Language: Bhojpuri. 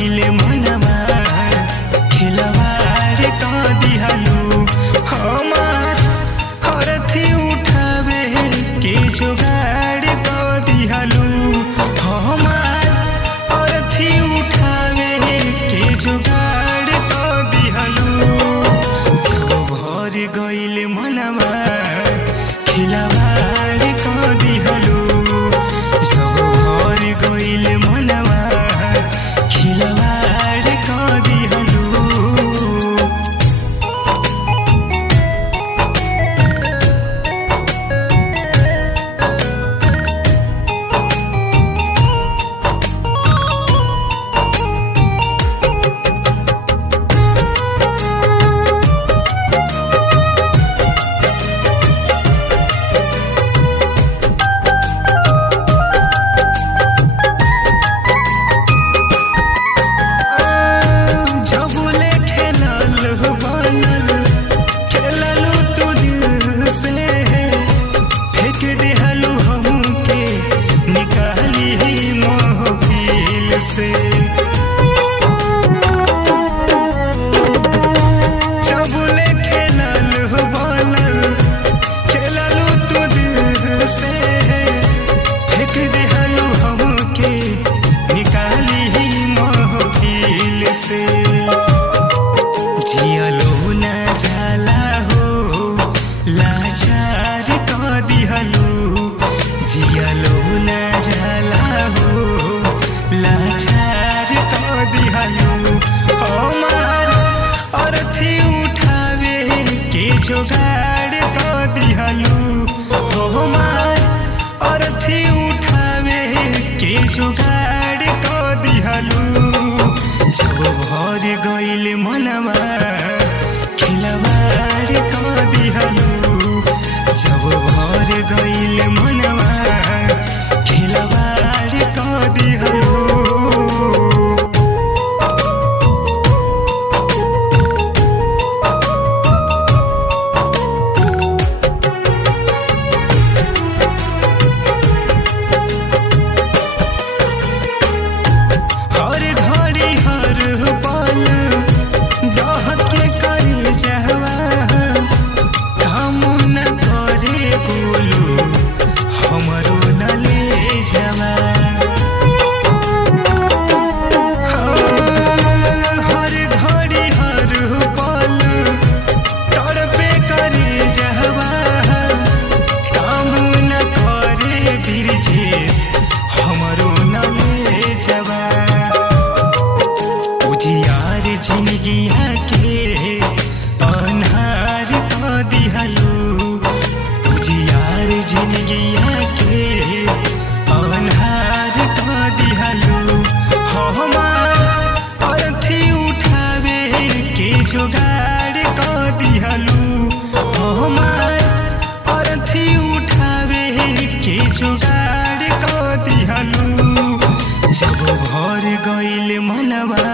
गइले मनवा खिलवाड़ क दिहलू हमार हरथी उठावे के जुगाड़ क दिहलू हमार हरथी उठावे के जुगाड़ क दिहलू जब भर गइले मनवा खिलवाड़ क दिहलू जब भर गइले मनवा खिलवाड़ क दिहलू। से जबले खेलल बनल खेललू तू दिल से फेंक दिहलू हमके निकाली ही महफिल से जियलो न जाला हो लाचार क दिहलू जियलो न जाला हो लाचार क दिहलू हमार अर्थी उठावे के जुगाड़ क दिहलू हमार अर्थी उठावे के जुगाड़ क दिहलू जब भर गइले मनवा खिलवाड़ क दिहलू जब भर गइले मनवा खिलवाड़ क दिहलू। जिंदगिया के अनहार क दिहलू उजियार जिंदगिया के अनहार क दिहलू हमार अर्थी उठावे के जुगाड़ क दिहलू हमार अर्थी उठावे के जुगाड़ क दिहलू जब भर गइले मनवा